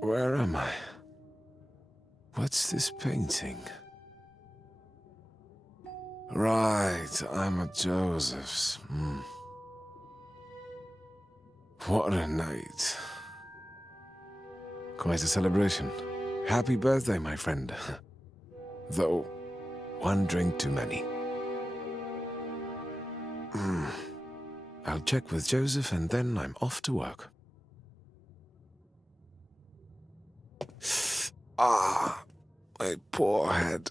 Where am I? What's this painting? Right, I'm at Joseph's. What a night. Quite a celebration. Happy birthday, my friend. Though, one drink too many. I'll check with Joseph and then I'm off to work. My poor head.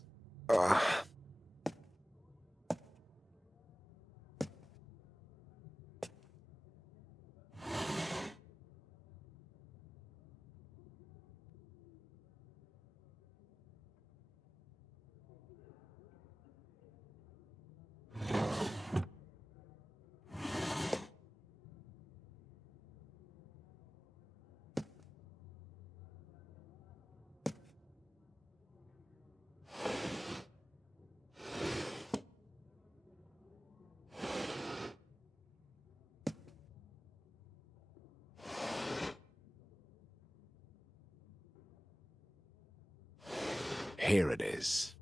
Here it is.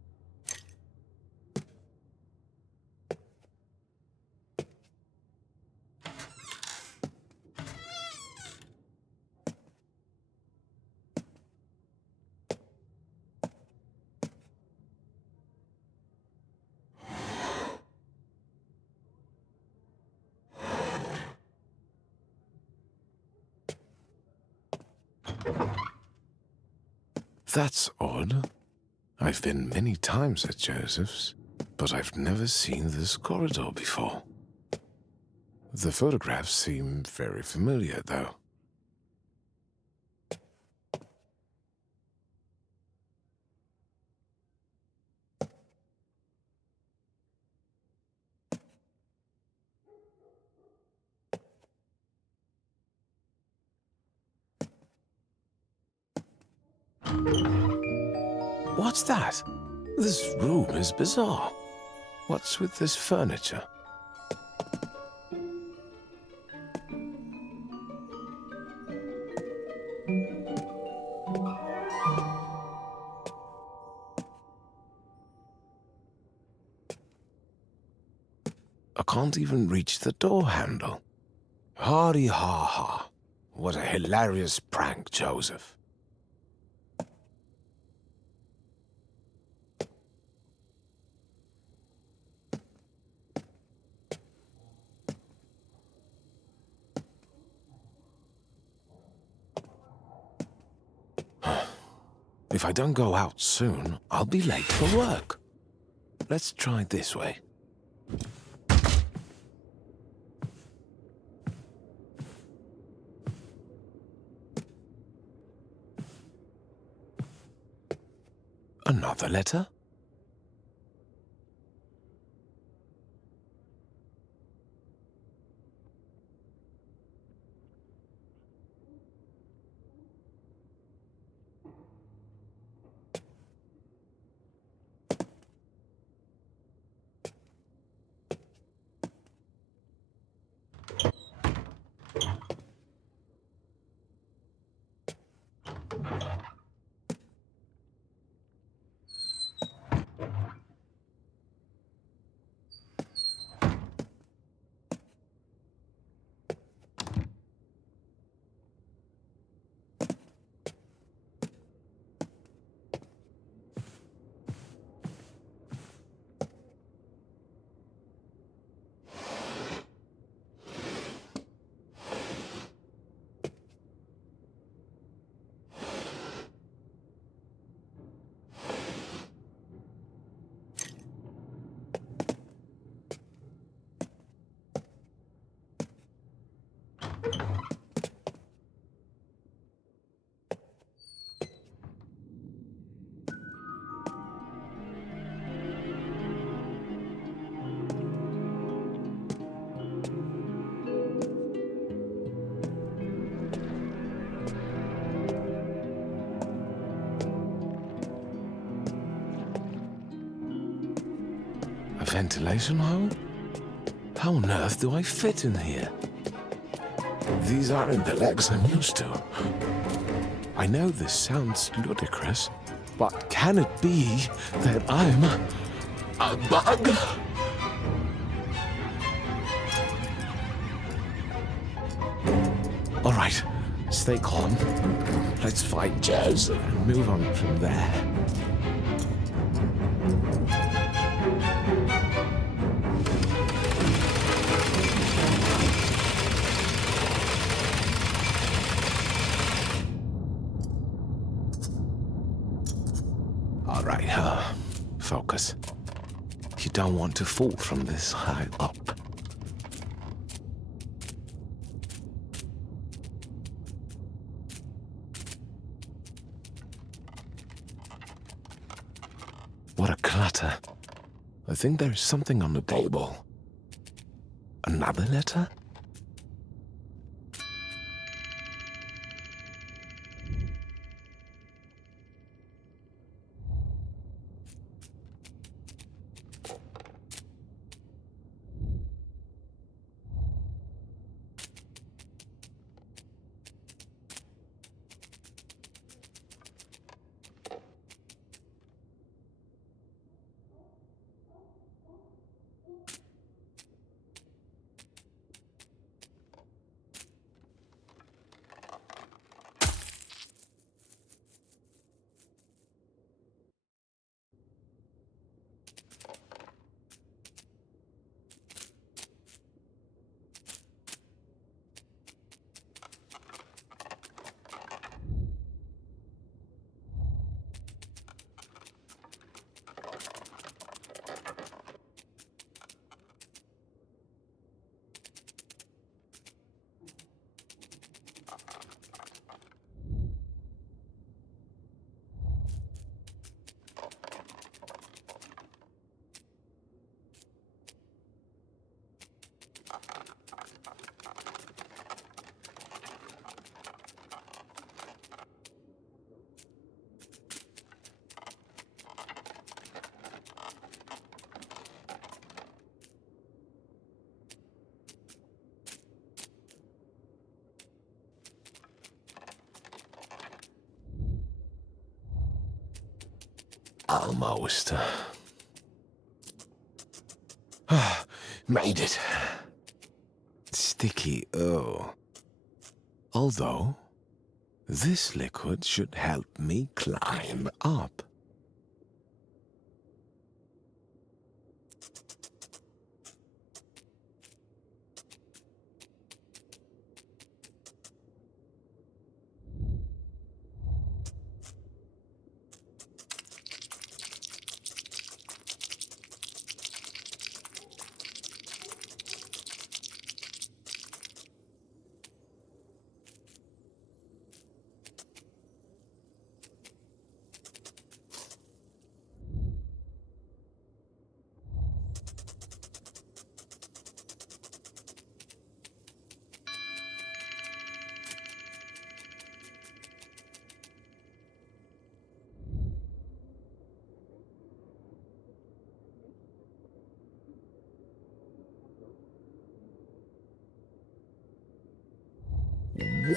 That's odd. I've been many times at Joseph's, but I've never seen this corridor before. The photographs seem very familiar, though. What's that? This room is bizarre. What's with this furniture? I can't even reach the door handle. Hardy ha ha. What a hilarious prank, Joseph. If I don't go out soon, I'll be late for work. Let's try this way. Another letter? A ventilation hole? How on earth do I fit in here? These aren't the legs I'm used to. I know this sounds ludicrous, but can it be that I'm a bug? All right, stay calm. Let's find Jez and move on from there. All right, focus. You don't want to fall from this high up. What a clutter. I think there's something on the table. Another letter? Almost. Made it. Sticky, oh. Although, this liquid should help me climb up.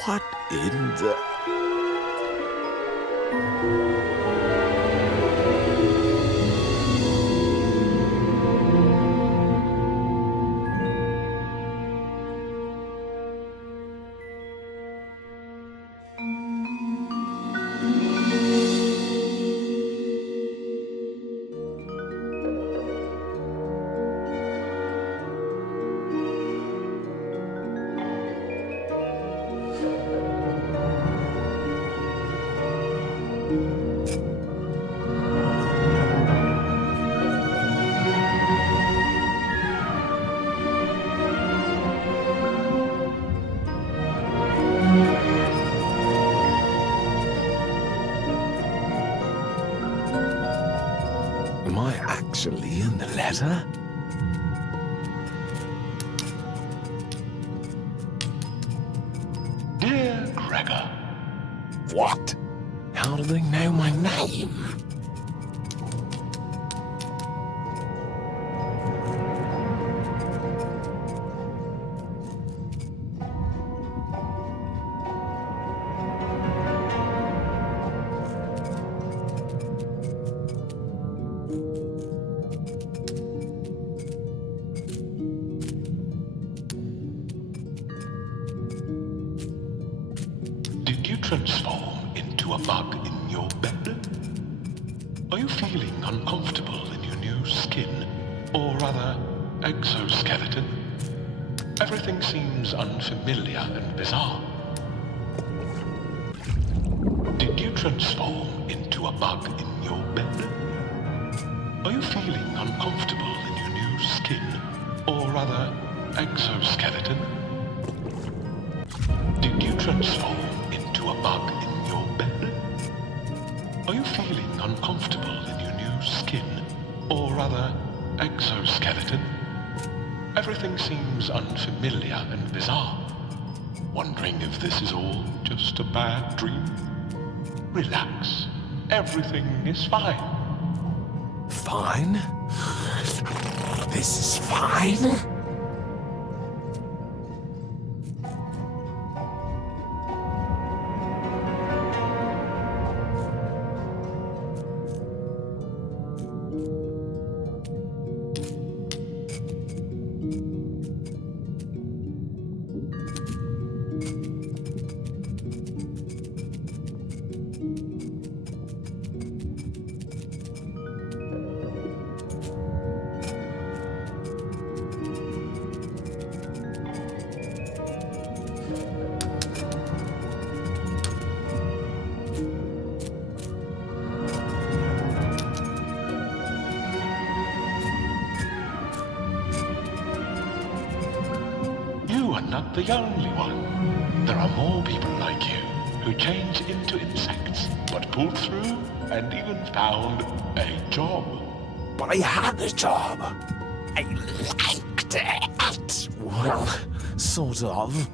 What in the... Am I actually in the letter? Dear Gregor. What? How do they know my name? transform into a bug in your bed? Are you feeling uncomfortable in your new skin, or rather, exoskeleton? Everything seems unfamiliar and bizarre. Did you transform into a bug in your bed? Are you feeling uncomfortable in your new skin, or rather, exoskeleton? Did you transform into a bug in your bed? Are you feeling uncomfortable in your new skin, or rather, exoskeleton? Everything seems unfamiliar and bizarre. Wondering if this is all just a bad dream? Relax. Everything is fine. Fine? This is fine? You are not the only one. There are more people like you who change into insects, but pulled through and even found a job. But I had a job. I liked it. Well, sort of.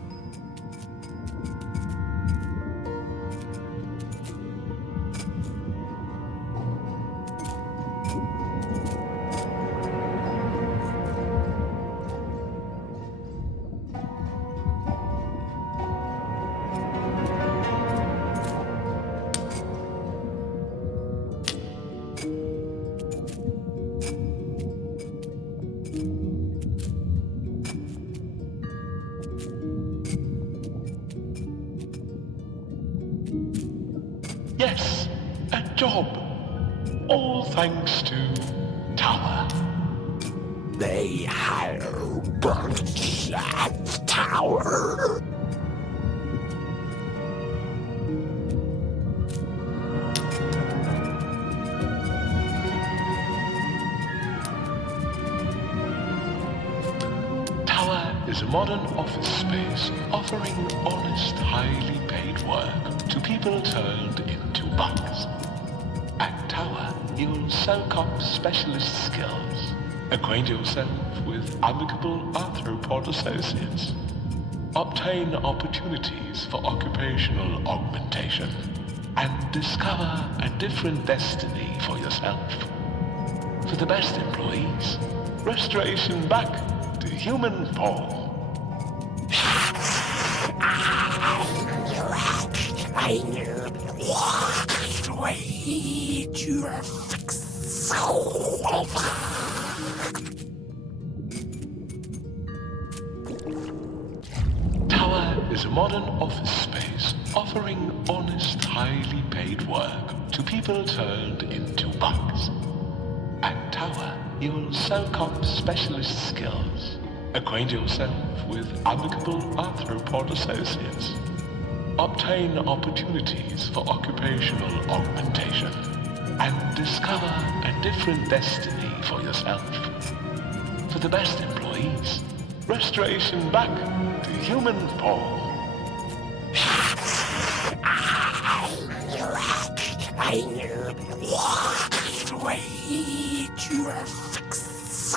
Yes, a job. All thanks to Tower. They had burnt that tower. Tower is a modern office space offering honest, highly paid work to people turned into bugs. At Tower, you'll soak up specialist skills, acquaint yourself with amicable arthropod associates, obtain opportunities for occupational augmentation, and discover a different destiny for yourself. For the best employees, restoration back to human form. I wait you fix. Tower is a modern office space offering honest, highly paid work to people turned into bugs. At Tower, you'll soak up specialist skills, acquaint yourself with amicable arthropod associates, obtain opportunities for occupational augmentation, and discover a different destiny for yourself. For the best employees, restoration back to human form. I wait you fix.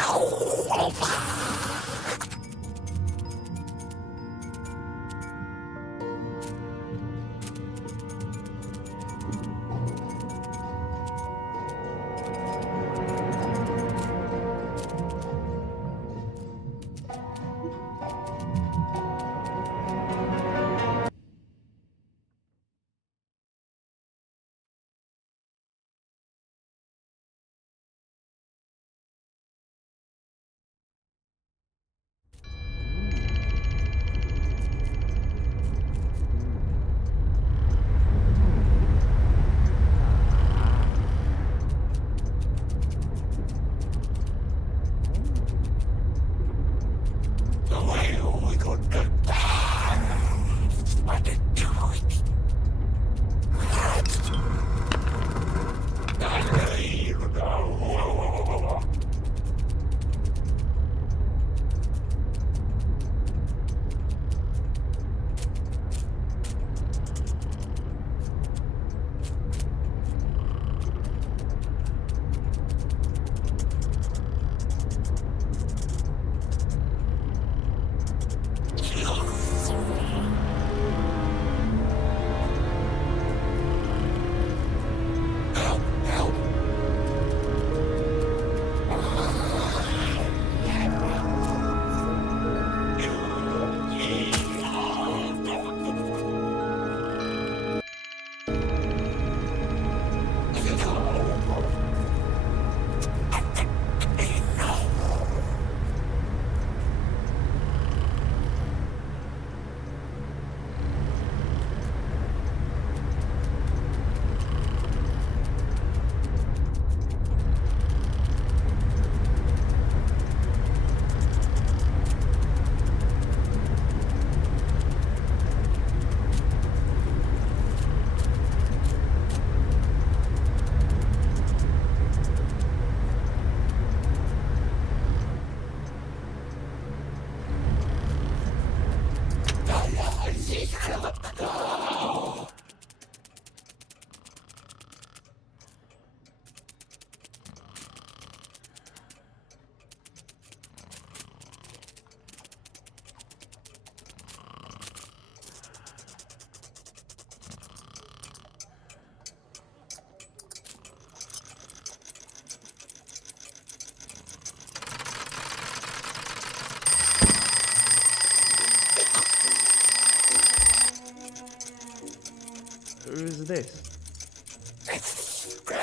Who is this?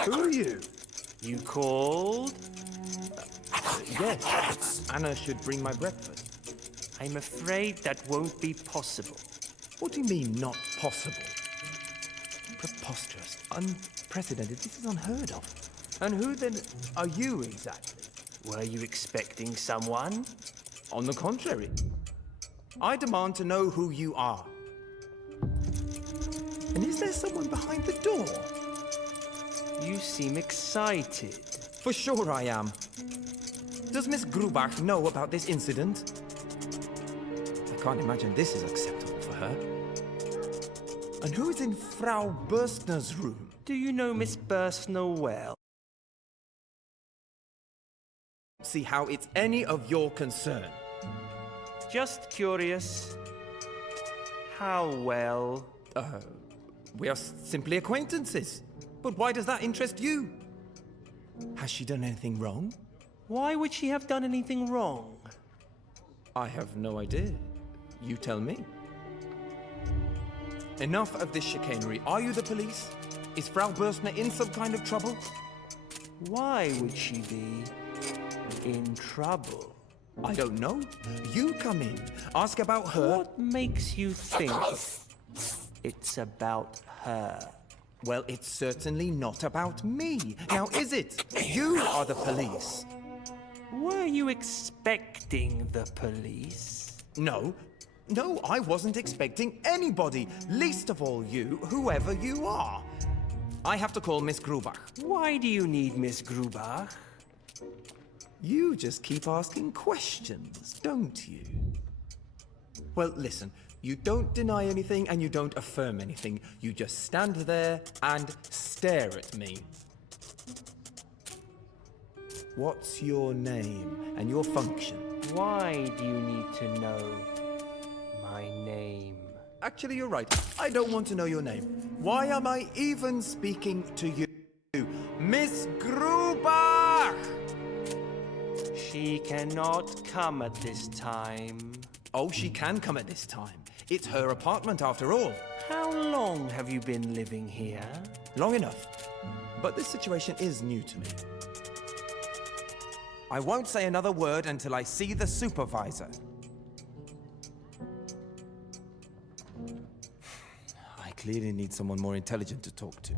Who are you? You called? Yes, Anna should bring my breakfast. I'm afraid that won't be possible. What do you mean, not possible? Preposterous, unprecedented, this is unheard of. And who then are you exactly? Were you expecting someone? On the contrary, I demand to know who you are. And is there someone behind the door? You seem excited. For sure I am. Does Miss Grubach know about this incident? I can't imagine this is acceptable for her. And who is in Frau Bürstner's room? Do you know Miss Bürstner well? See how it's any of your concern. Just curious. How well? We are simply acquaintances. But why does that interest you? Has she done anything wrong? Why would she have done anything wrong? I have no idea. You tell me. Enough of this chicanery. Are you the police? Is Frau Bürstner in some kind of trouble? Why would she be in trouble? I don't know. You come in. Ask about her. What makes you think it's about her? Well, it's certainly not about me. Now, is it? You are the police. Were you expecting the police? No. No, I wasn't expecting anybody. Least of all you, whoever you are. I have to call Miss Grubach. Why do you need Miss Grubach? You just keep asking questions, don't you? Well, listen. You don't deny anything and you don't affirm anything. You just stand there and stare at me. What's your name and your function? Why do you need to know my name? Actually, you're right. I don't want to know your name. Why am I even speaking to you? Miss Grubach! She cannot come at this time. Oh, she can come at this time. It's her apartment after all. How long have you been living here? Long enough. But this situation is new to me. I won't say another word until I see the supervisor. I clearly need someone more intelligent to talk to.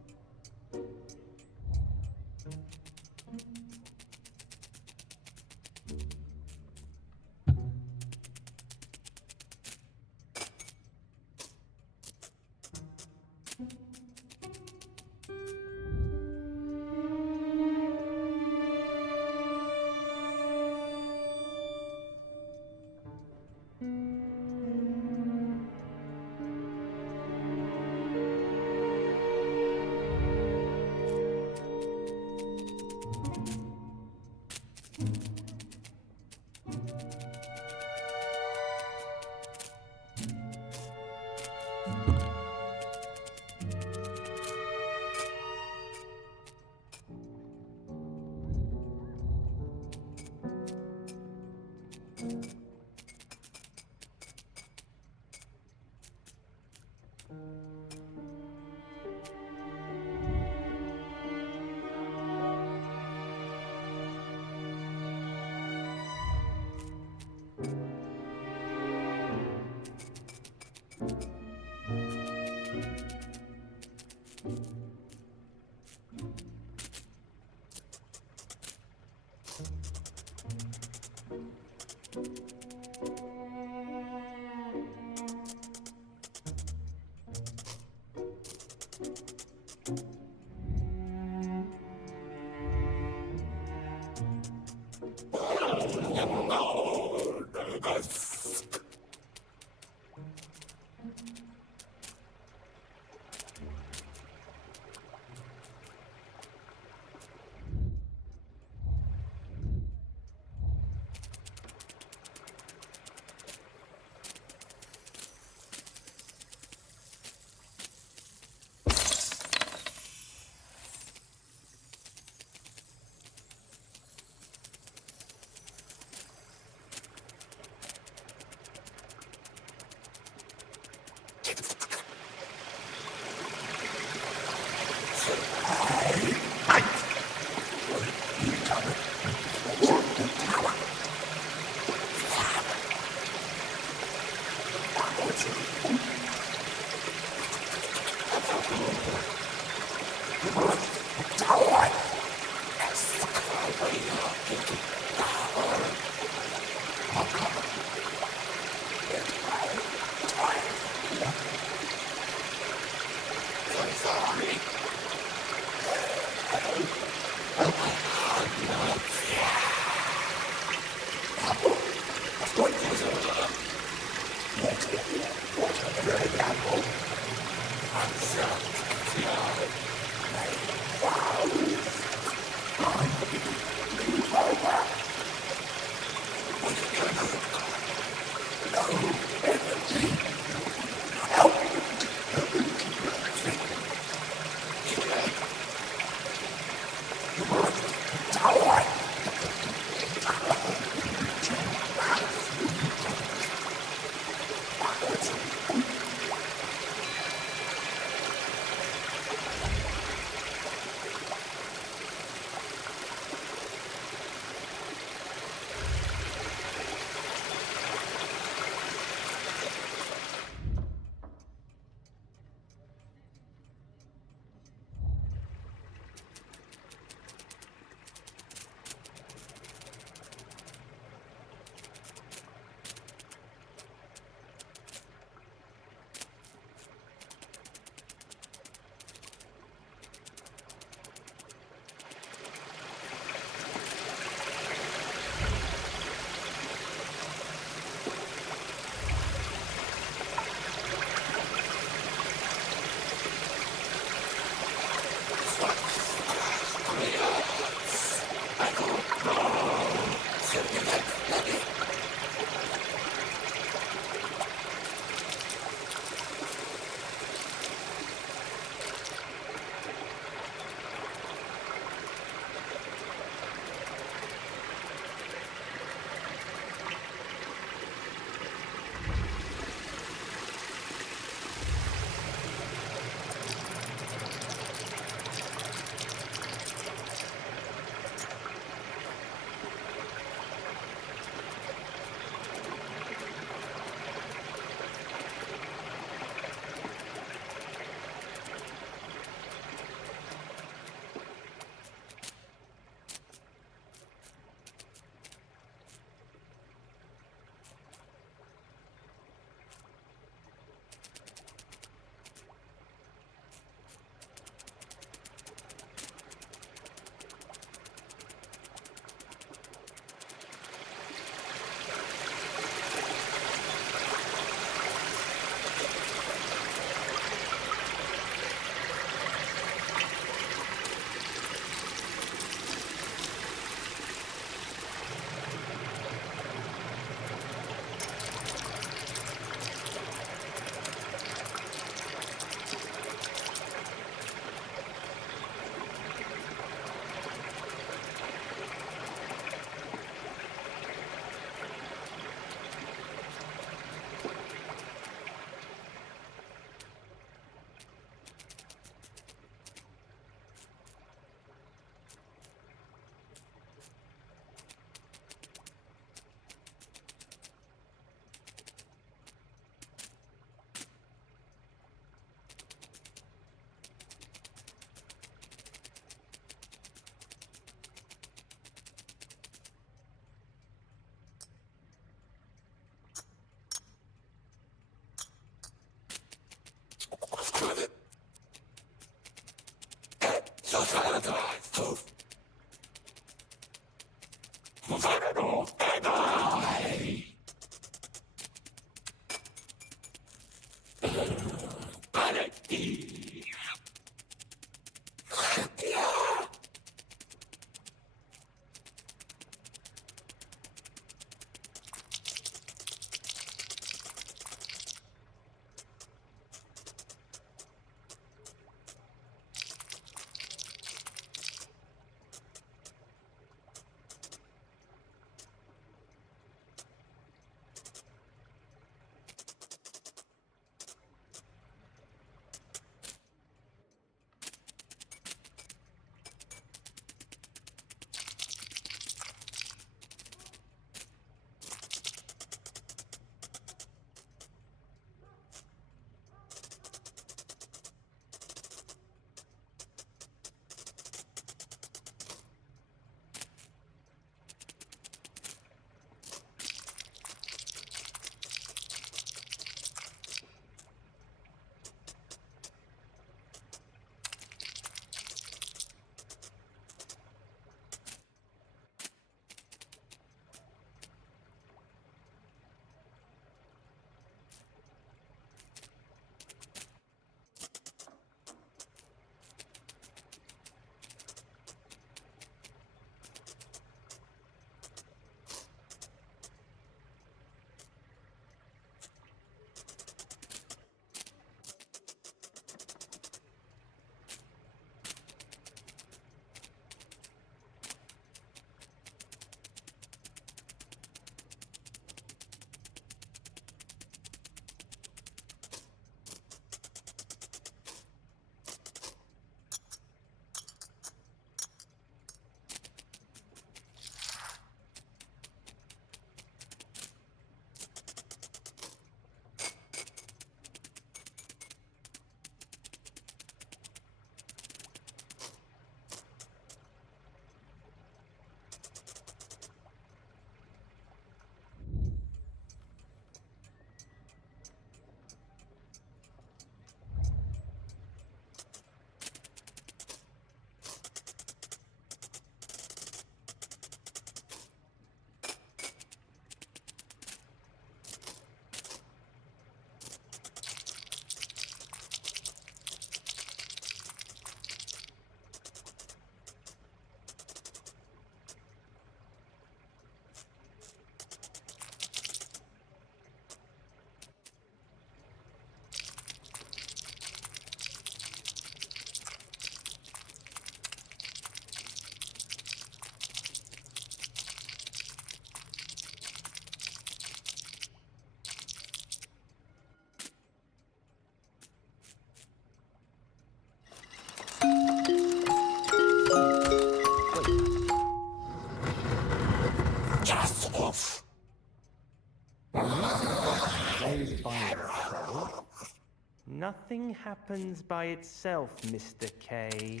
Nothing happens by itself, Mr. K.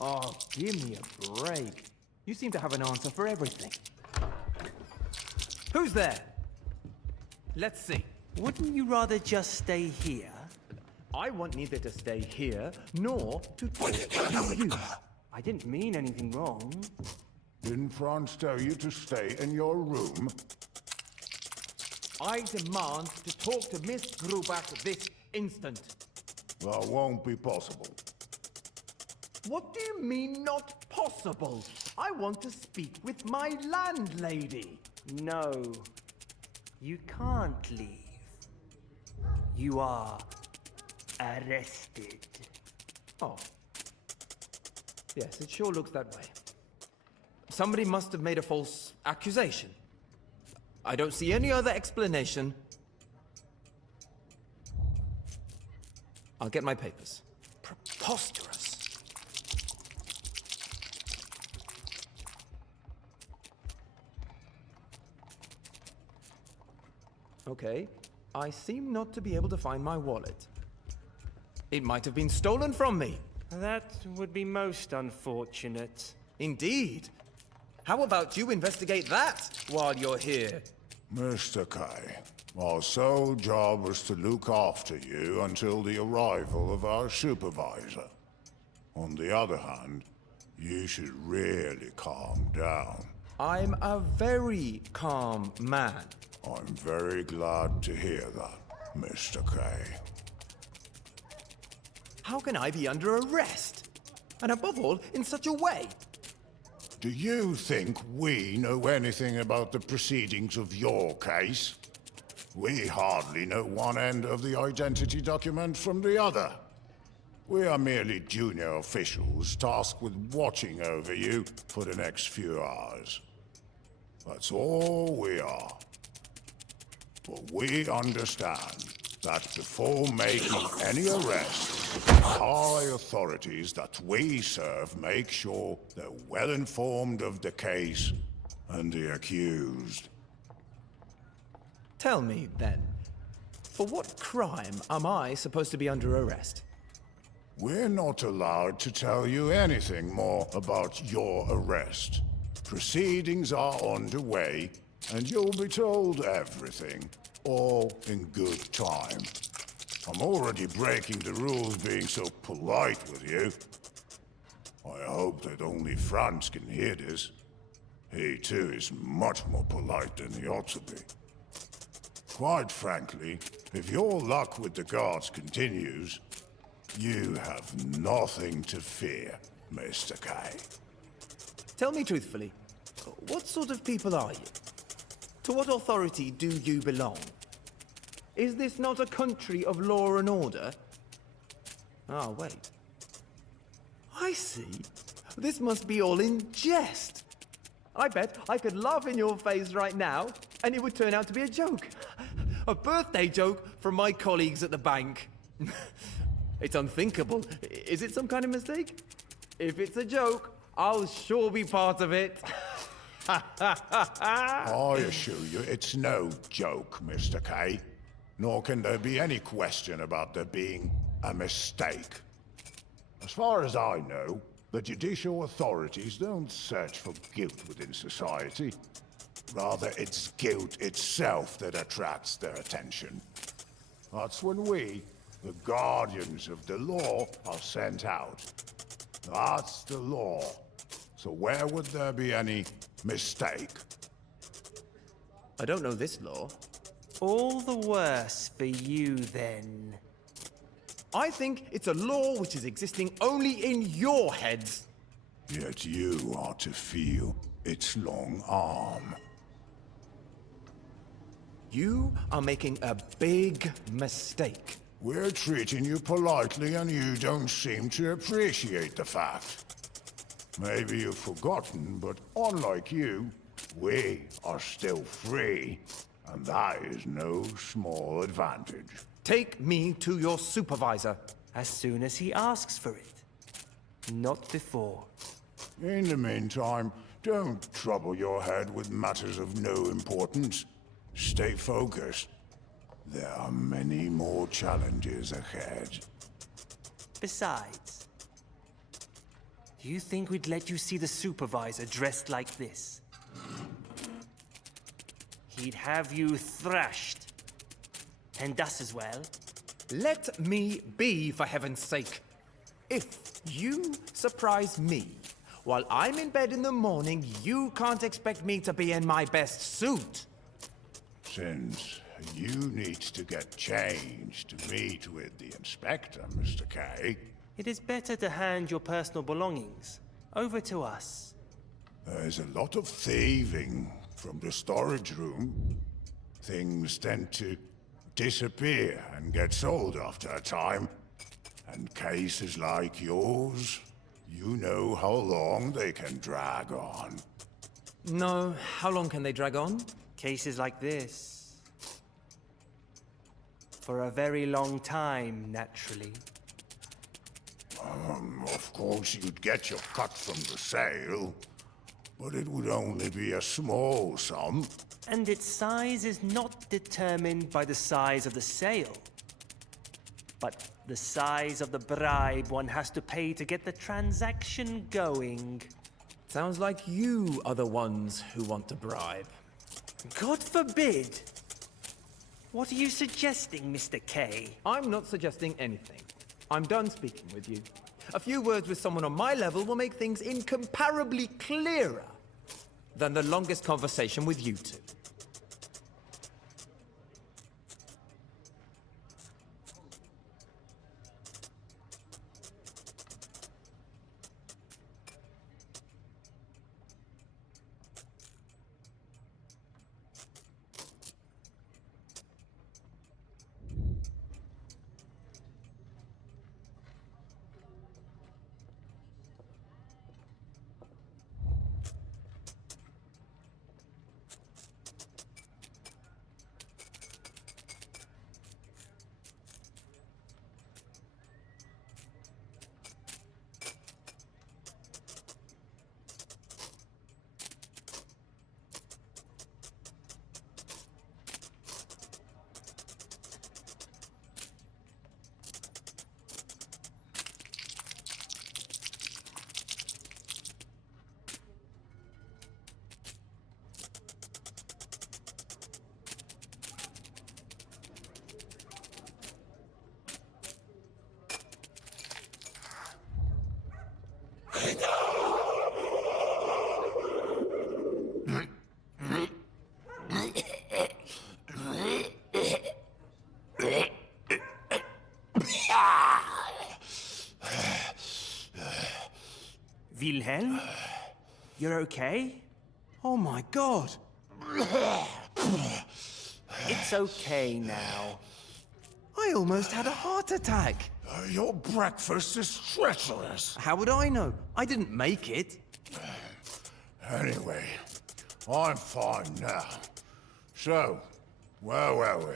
Oh, give me a break. You seem to have an answer for everything. Who's there? Let's see. Wouldn't you rather just stay here? I want neither to stay here nor to talk to you. I didn't mean anything wrong. Didn't Franz tell you to stay in your room? I demand to talk to Miss Grubach this instant. That won't be possible. What do you mean not possible? I want to speak with my landlady. No, you can't leave. You are arrested. Oh. Yes, it sure looks that way. Somebody must have made a false accusation. I don't see any other explanation. I'll get my papers. Preposterous. Okay, I seem not to be able to find my wallet. It might have been stolen from me. That would be most unfortunate. Indeed. How about you investigate that while you're here? Mr. K, our sole job was to look after you until the arrival of our supervisor. On the other hand, you should really calm down. I'm a very calm man. I'm very glad to hear that, Mr. K. How can I be under arrest? And above all, in such a way? Do you think we know anything about the proceedings of your case? We hardly know one end of the identity document from the other. We are merely junior officials tasked with watching over you for the next few hours. That's all we are. But we understand that before making any arrest, the high authorities that we serve make sure they're well informed of the case and the accused. Tell me, then, for what crime am I supposed to be under arrest? We're not allowed to tell you anything more about your arrest. Proceedings are underway, and you'll be told everything, all in good time. I'm already breaking the rules being so polite with you. I hope that only Franz can hear this. He too is much more polite than he ought to be. Quite frankly, if your luck with the guards continues, you have nothing to fear, Mr. K. Tell me truthfully, what sort of people are you? To what authority do you belong? Is this not a country of law and order? Ah, wait. I see. This must be all in jest. I bet I could laugh in your face right now, and it would turn out to be a joke. A birthday joke from my colleagues at the bank. It's unthinkable. Is it some kind of mistake? If it's a joke, I'll sure be part of it. I assure you it's no joke, Mr. K. Nor can there be any question about there being a mistake. As far as I know, the judicial authorities don't search for guilt within society. Rather, it's guilt itself that attracts their attention. That's when we, the guardians of the law, are sent out. That's the law. So where would there be any mistake? I don't know this law. All the worse for you, then. I think it's a law which is existing only in your heads. Yet you are to feel its long arm. You are making a big mistake. We're treating you politely and you don't seem to appreciate the fact. Maybe you've forgotten, but unlike you, we are still free. And that is no small advantage. Take me to your supervisor. As soon as he asks for it. Not before. In the meantime, don't trouble your head with matters of no importance. Stay focused. There are many more challenges ahead. Besides, do you think we'd let you see the supervisor dressed like this? He'd have you thrashed. And us as well. Let me be, for heaven's sake. If you surprise me while I'm in bed in the morning, you can't expect me to be in my best suit. Since you need to get changed to meet with the inspector, Mr. K, It is better to hand your personal belongings over to us. there's a lot of thieving from the storage room. Things tend to disappear and get sold after a time. And cases like yours, you know how long they can drag on. No, how long can they drag on? Cases like this. For a very long time, naturally. Of course, you'd get your cut from the sale, but it would only be a small sum. And its size is not determined by the size of the sale, but the size of the bribe one has to pay to get the transaction going. Sounds like you are the ones who want to bribe. God forbid! What are you suggesting, Mr. K? I'm not suggesting anything. I'm done speaking with you. A few words with someone on my level will make things incomparably clearer than the longest conversation with you two. Wilhelm? You're okay? Oh my god! It's okay now. I almost had a heart attack! Your breakfast is treacherous. How would I know? I didn't make it. Anyway, I'm fine now. So, where were we?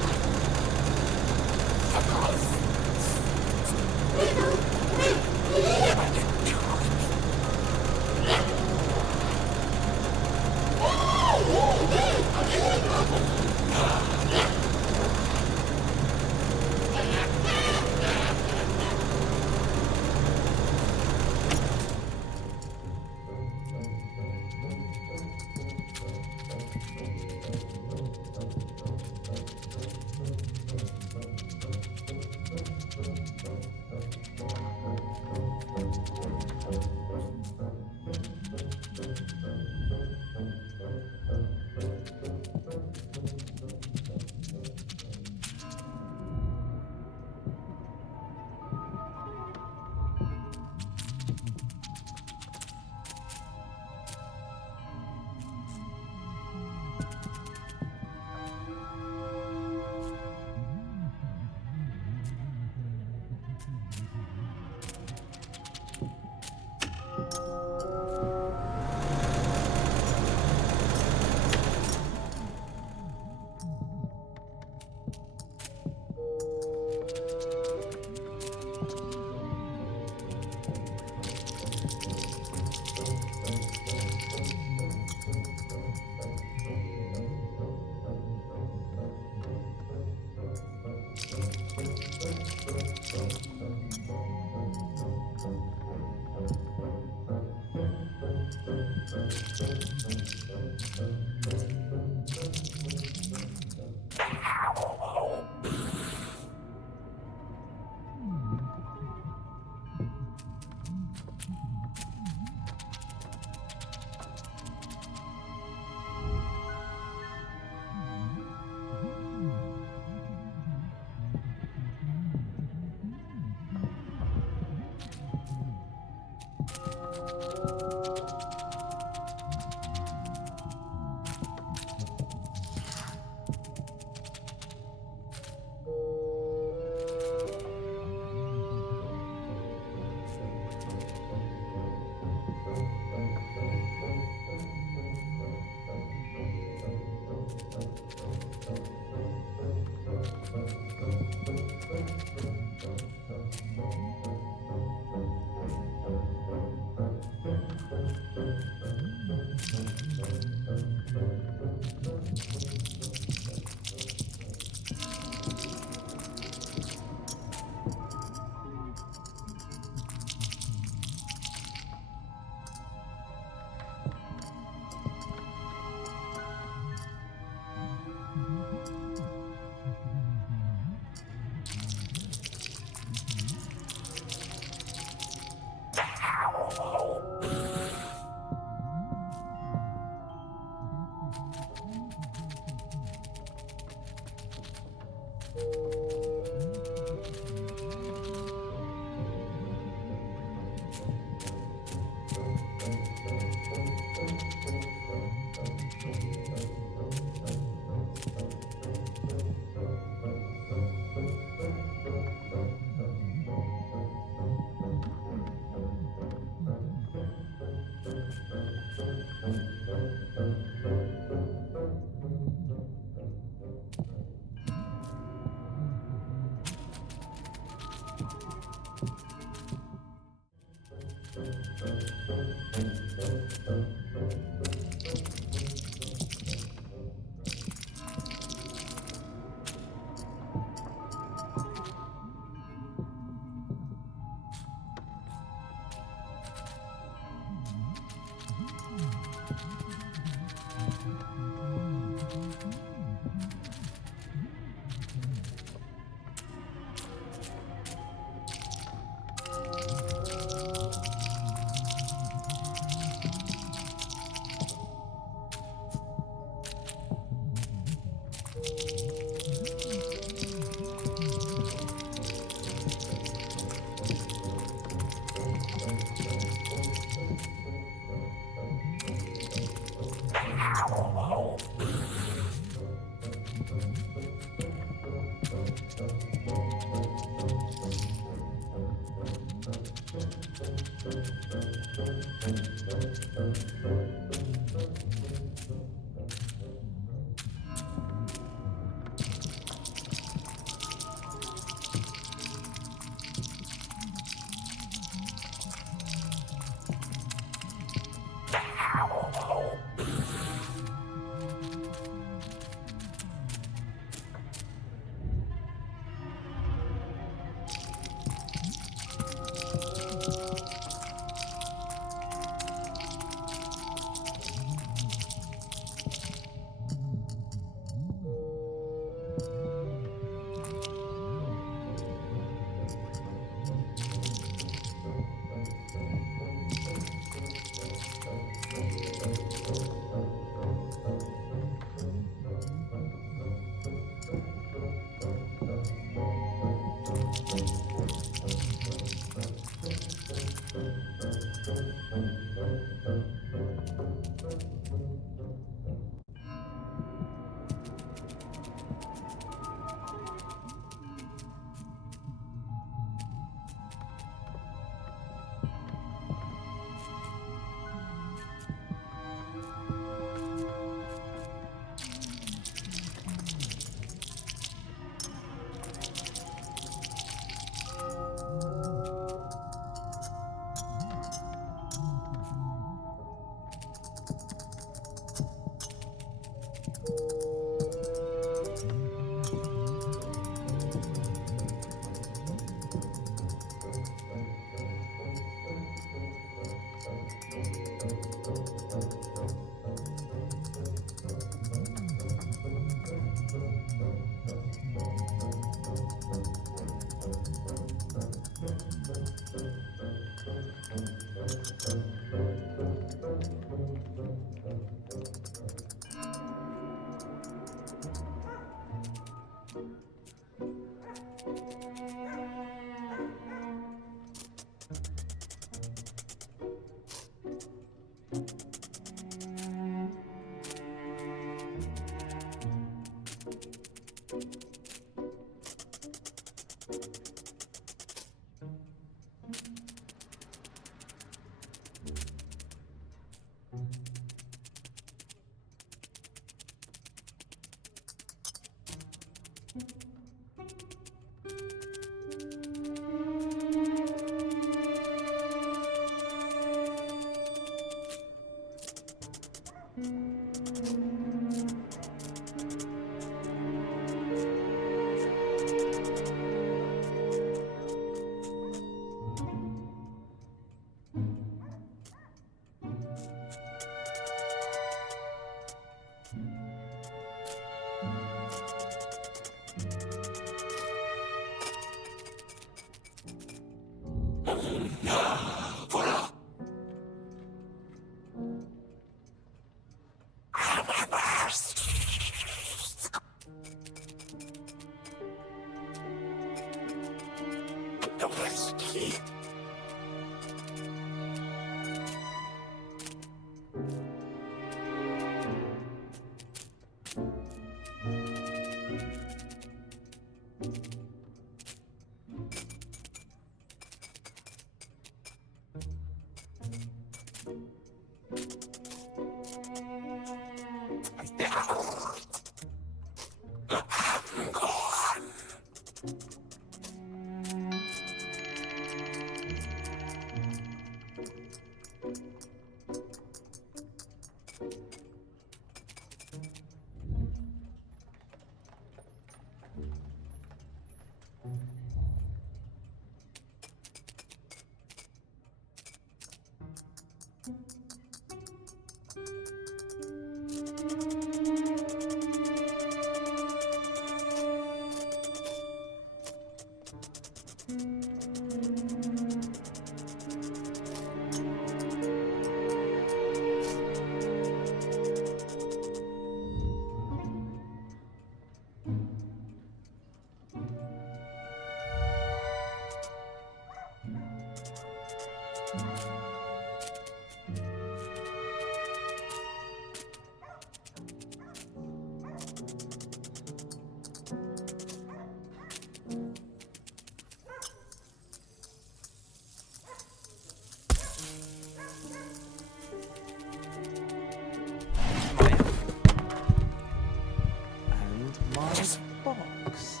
Box.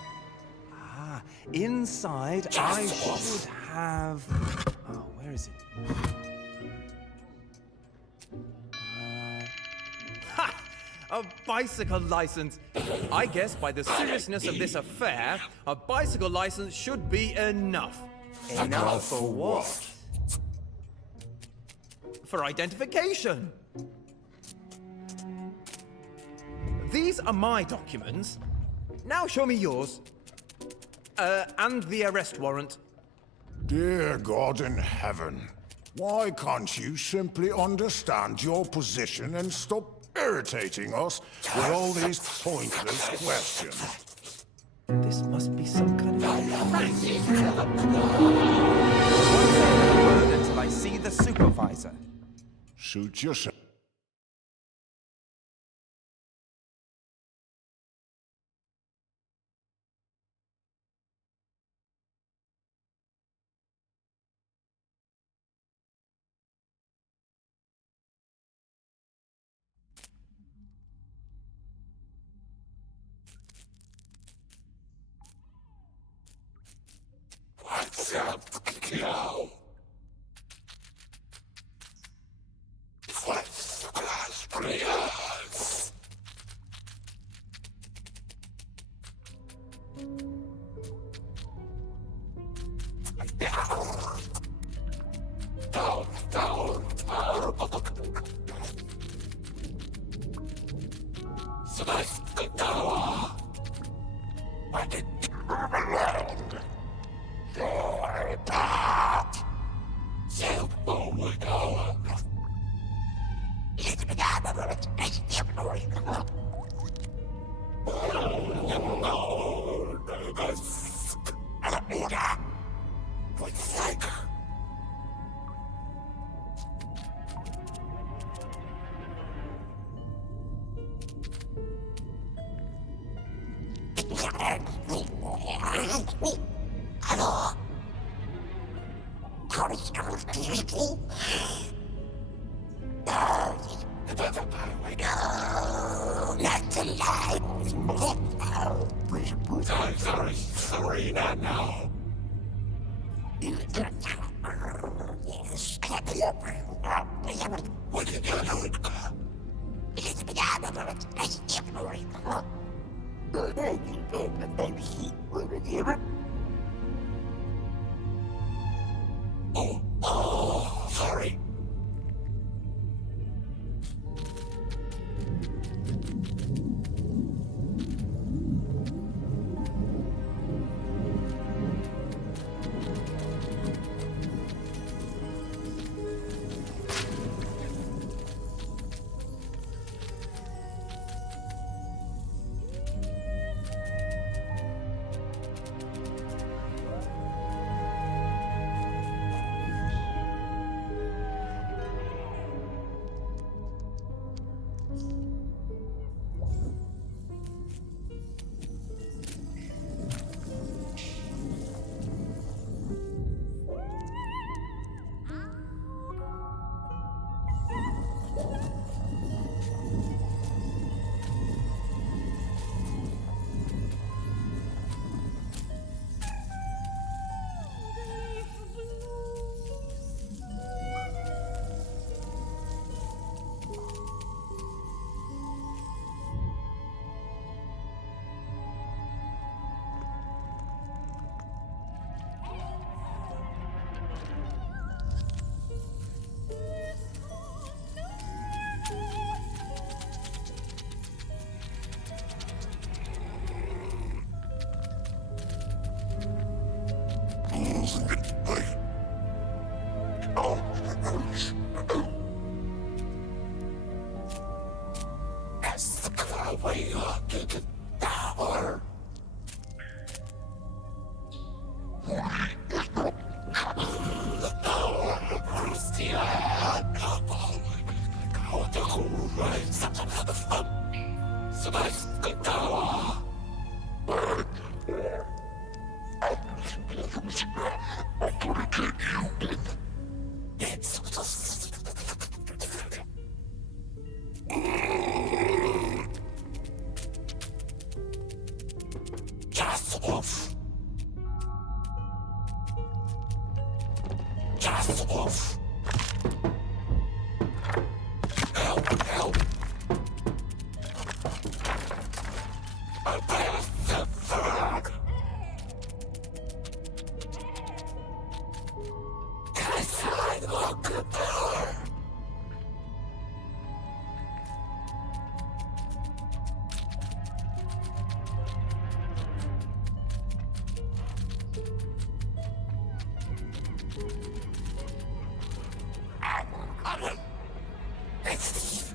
Ah, inside I should have... Oh, where is it? Ha! A bicycle license! I guess by the seriousness of this affair, a bicycle license should be enough. Enough for what? For identification. These are my documents. Now show me yours. And the arrest warrant. Dear God in heaven, why can't you simply understand your position and stop irritating us with all these pointless questions? This must be some kind of... One word until I see the supervisor. Suit yourself. What's up, Joe? What's the glass players? Down. Smash the tower. Where did you belong? You're part. So forward tower. It's been Sorry, not now. What did you Oh, sorry.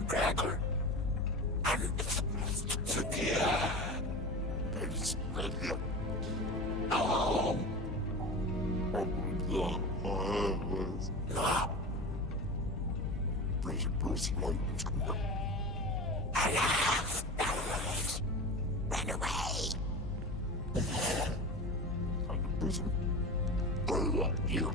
Gregor. Run away. You.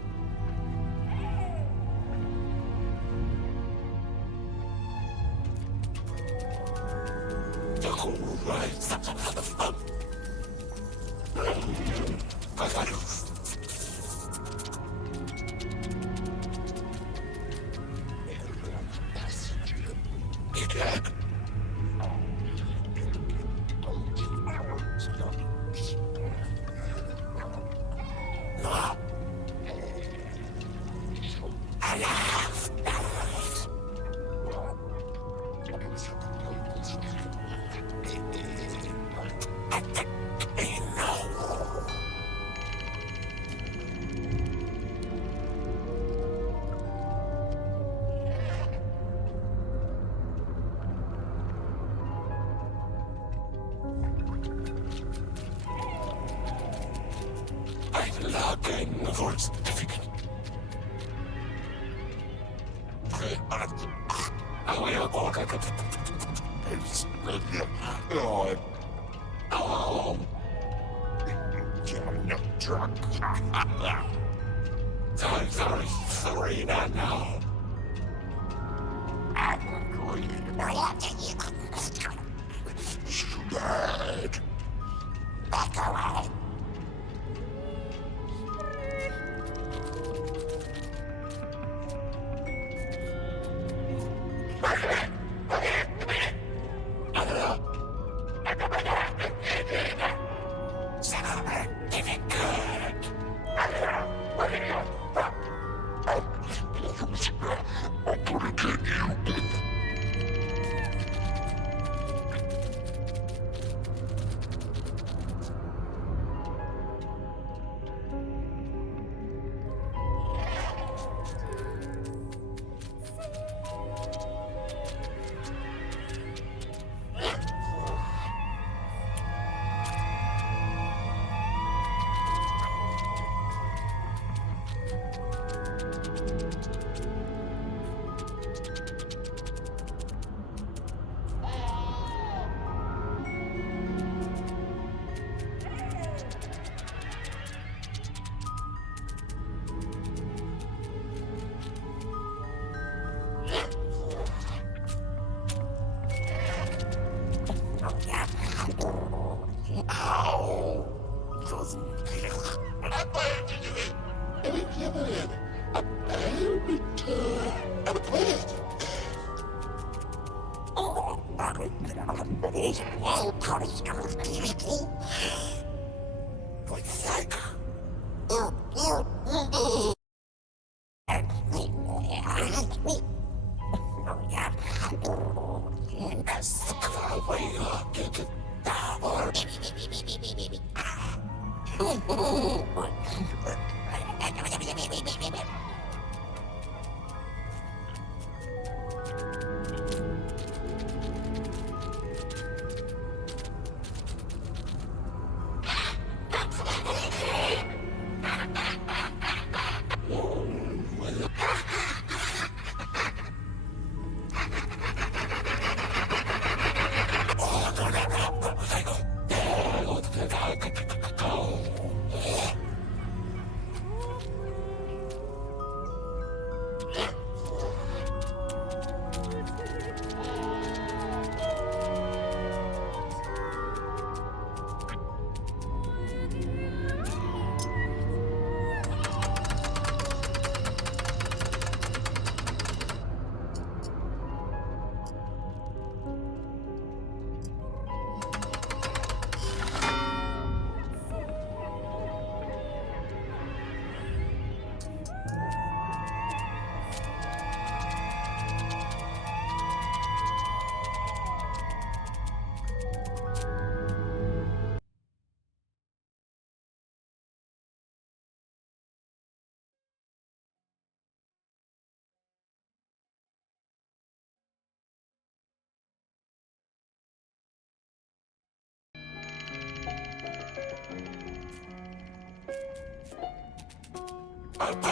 Help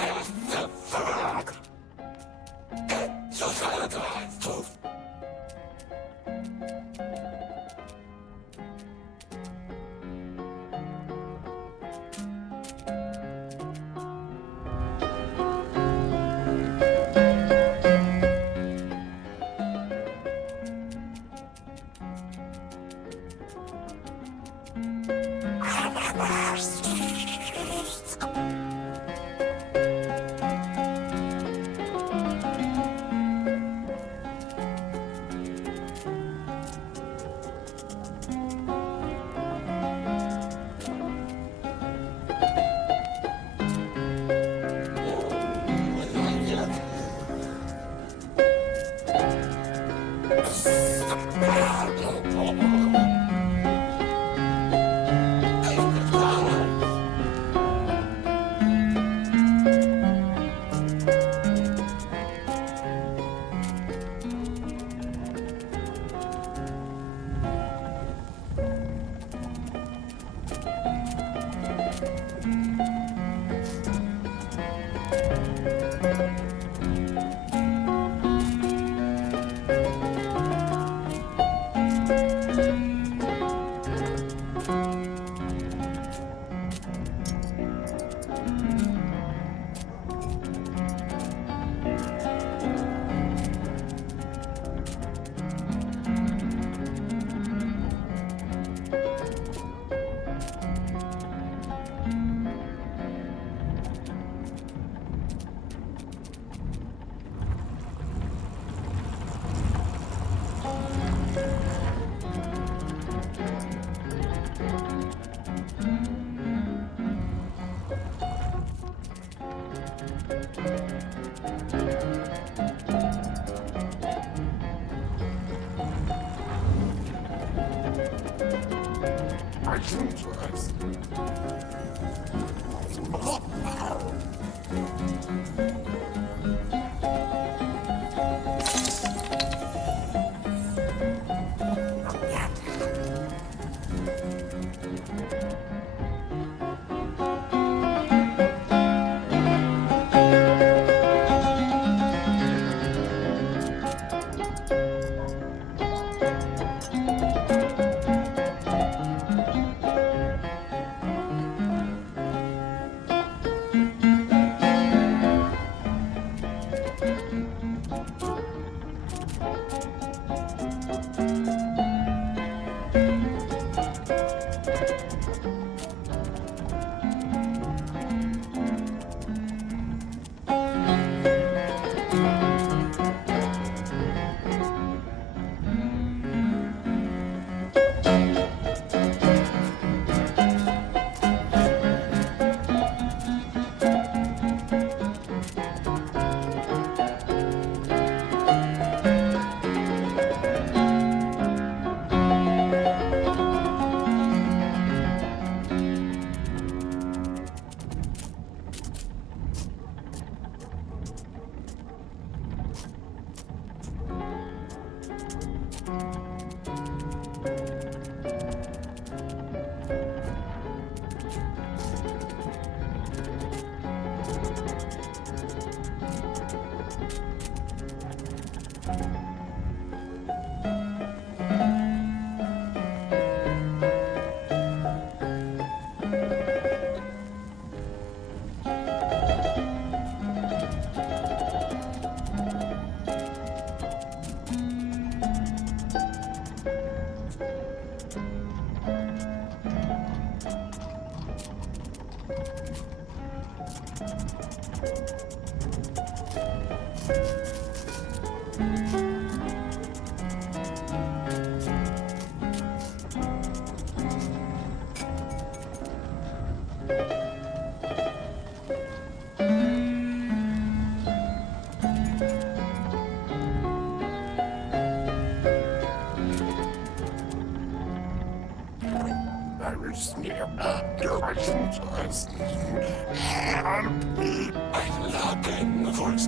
me! I'm looking for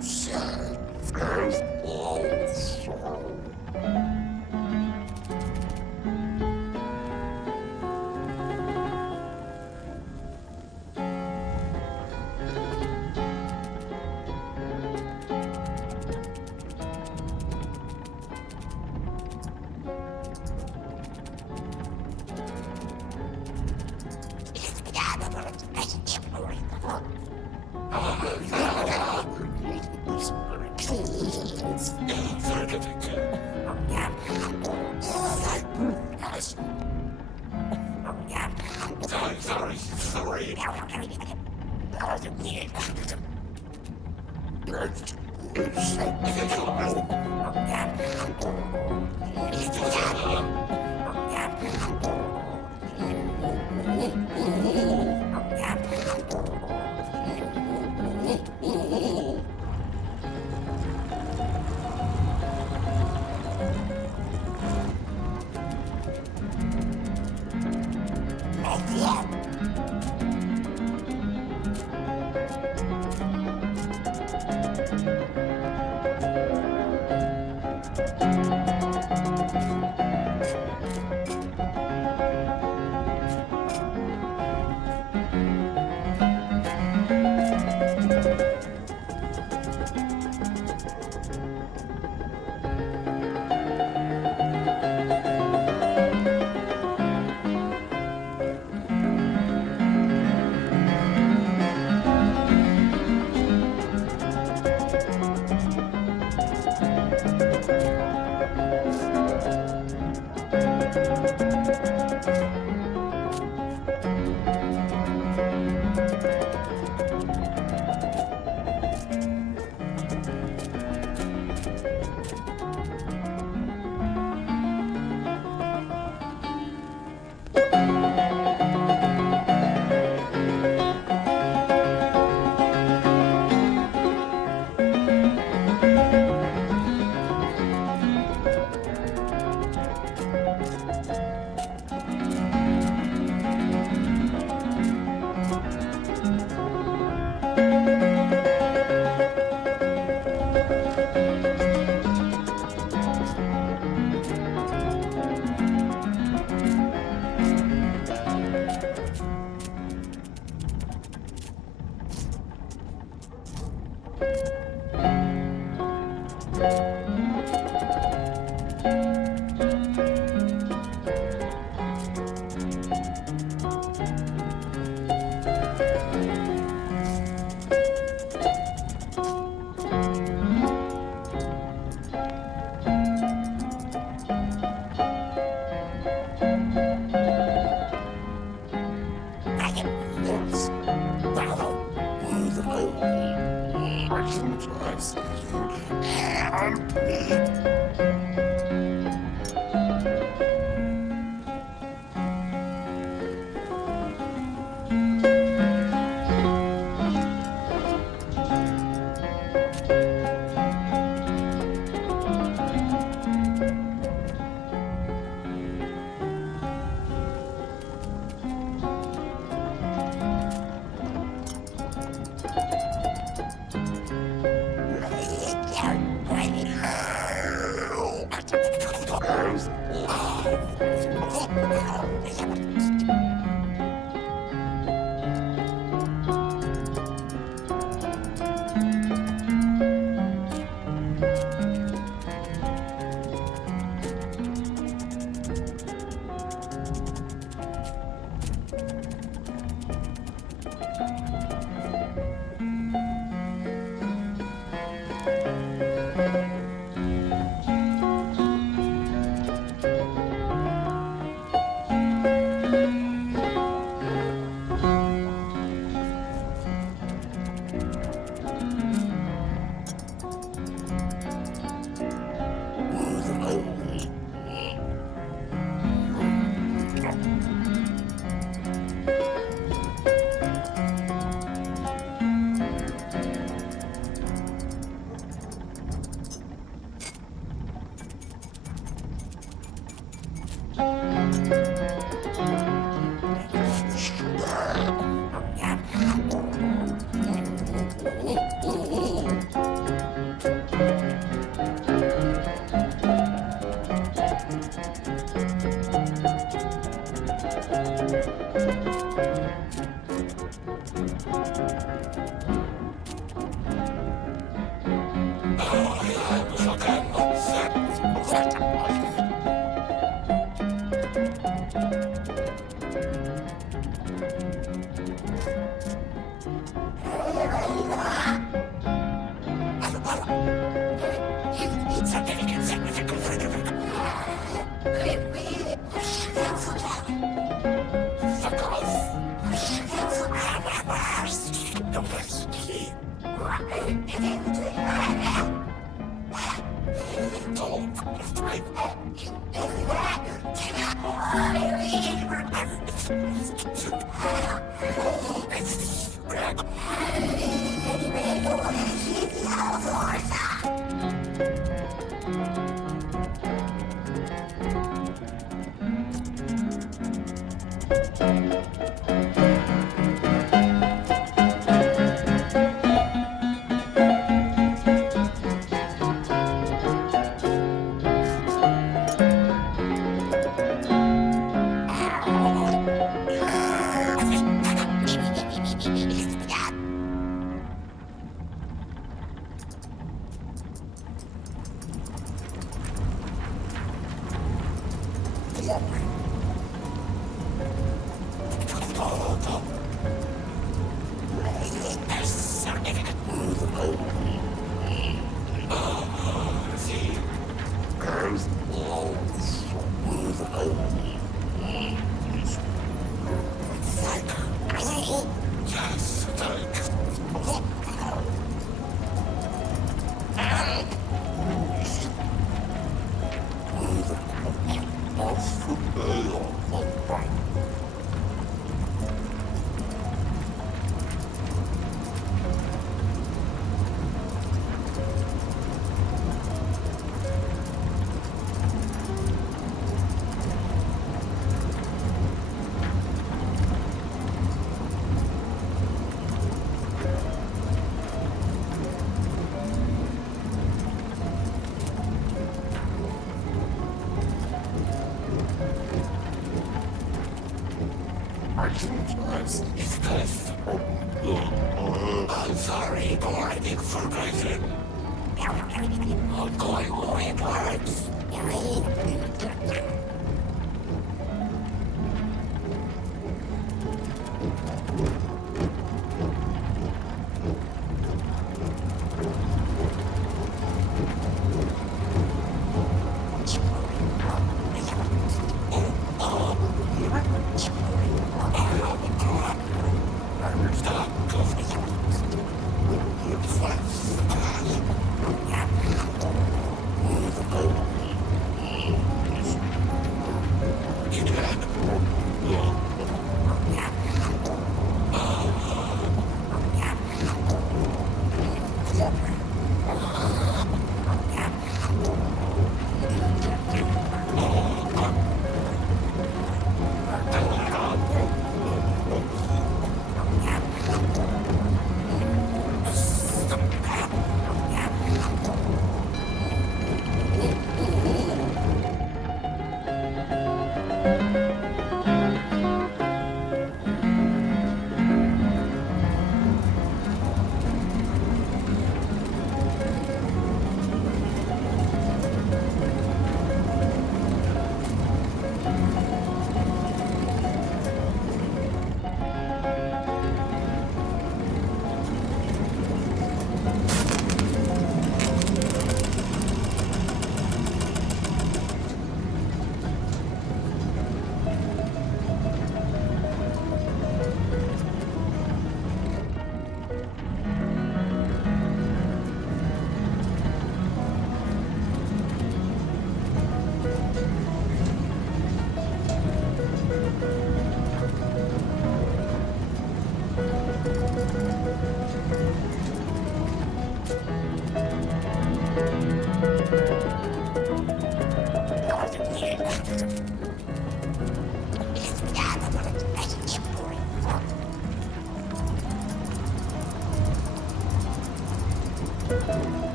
savers also. I'm sorry for being forgotten. I'm going away parts.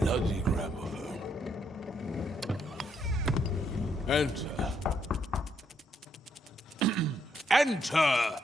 Bloody gramophone. Enter. Enter!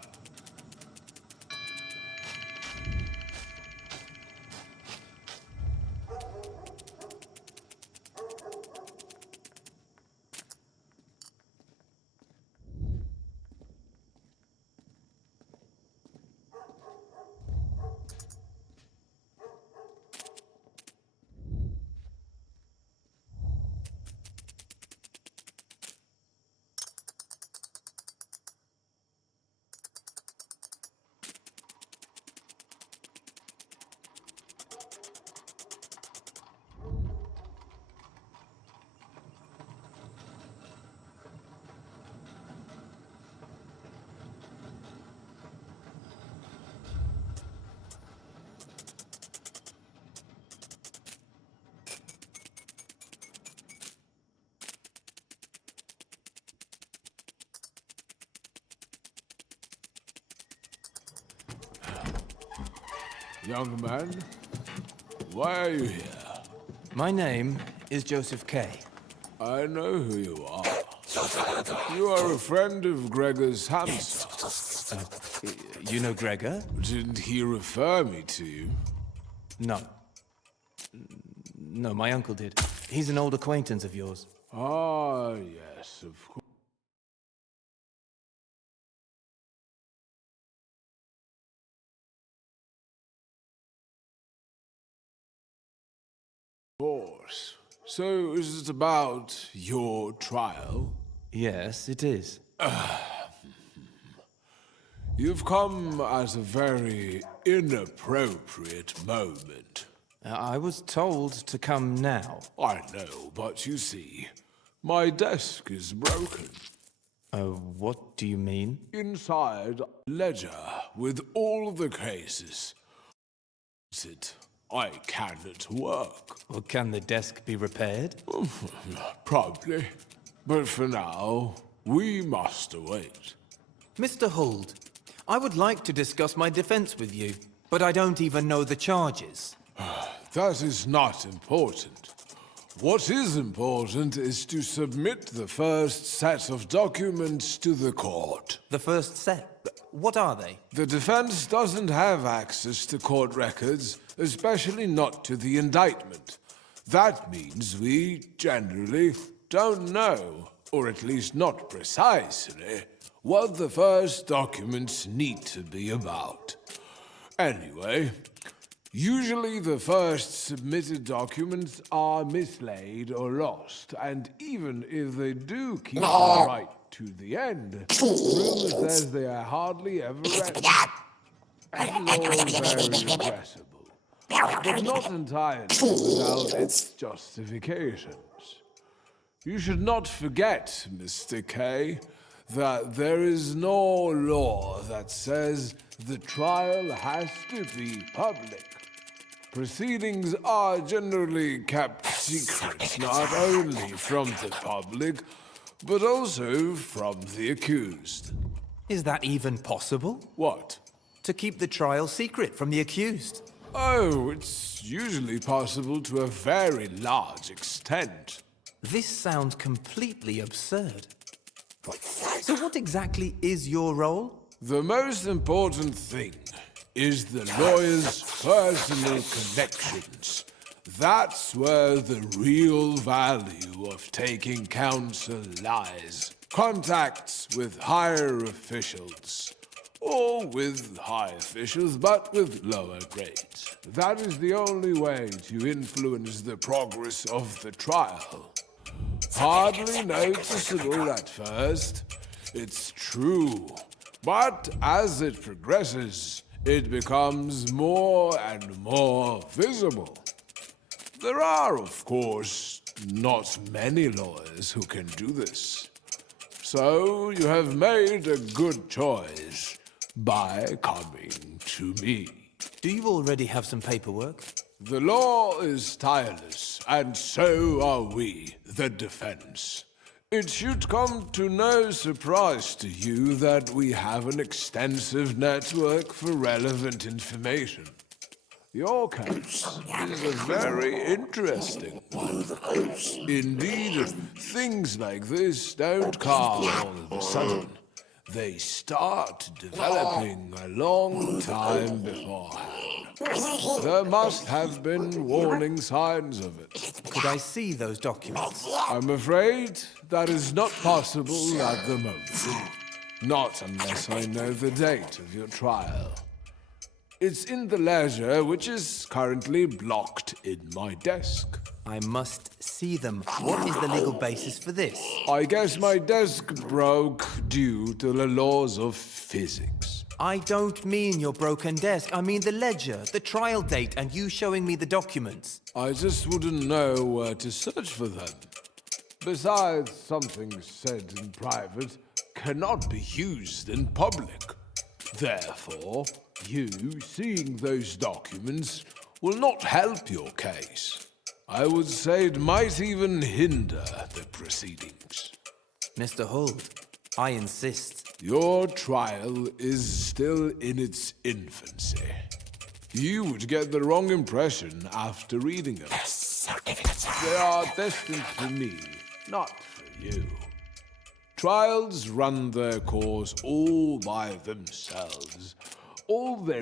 Young man, why are you here? My name is Joseph Kay. I know who you are. You are a friend of Gregor's Samsa. You know Gregor? Didn't he refer me to you? No. No, my uncle did. He's an old acquaintance of yours. Ah, yes, of course. So, is it about your trial? Yes, it is. You've come at a very inappropriate moment. I was told to come now. I know, but you see, my desk is broken. What do you mean? Inside, ledger with all the cases. I cannot work. Well, can the desk be repaired? Probably. But for now, we must await. Mr. Huld, I would like to discuss my defense with you, but I don't even know the charges. That is not important. What is important is to submit the first set of documents to the court. The first set? What are they? The defense doesn't have access to court records, especially not to the indictment. That means we, generally, don't know, or at least not precisely, what the first documents need to be about. Anyway, usually the first submitted documents are mislaid or lost, and even if they do keep them right to the end, rumor says they are hardly ever read. And all very regrettable, but not entirely without its justifications. You should not forget, Mr. K, that there is no law that says the trial has to be public. Proceedings are generally kept secret, not only from the public, but also from the accused. Is that even possible? What? To keep the trial secret from the accused? Oh, it's usually possible to a very large extent. This sounds completely absurd. So what exactly is your role? The most important thing is the lawyer's personal connections. That's where the real value of taking counsel lies. Contacts with higher officials. Or with high officials, but with lower grades. That is the only way to influence the progress of the trial. Hardly noticeable at first, it's true. But as it progresses, it becomes more and more visible. There are, of course, not many lawyers who can do this. So you have made a good choice by coming to me. Do you already have some paperwork? The law is tireless, and so are we, the defense. It should come to no surprise to you that we have an extensive network for relevant information. Your case is a very interesting one. Indeed, things like this don't come all of a sudden. They start developing a long time beforehand. There must have been warning signs of it. Could I see those documents? I'm afraid that is not possible at the moment. Not unless I know the date of your trial. It's in the ledger, which is currently blocked in my desk. I must see them. What is the legal basis for this? I guess my desk broke due to the laws of physics. I don't mean your broken desk. I mean the ledger, the trial date, and you showing me the documents. I just wouldn't know where to search for them. Besides, something said in private cannot be used in public. Therefore, you seeing those documents will not help your case. I would say it might even hinder the proceedings. Mr. Holt, I insist. Your trial is still in its infancy. You would get the wrong impression after reading them. They are destined for me, not for you. Trials run their course all by themselves. All they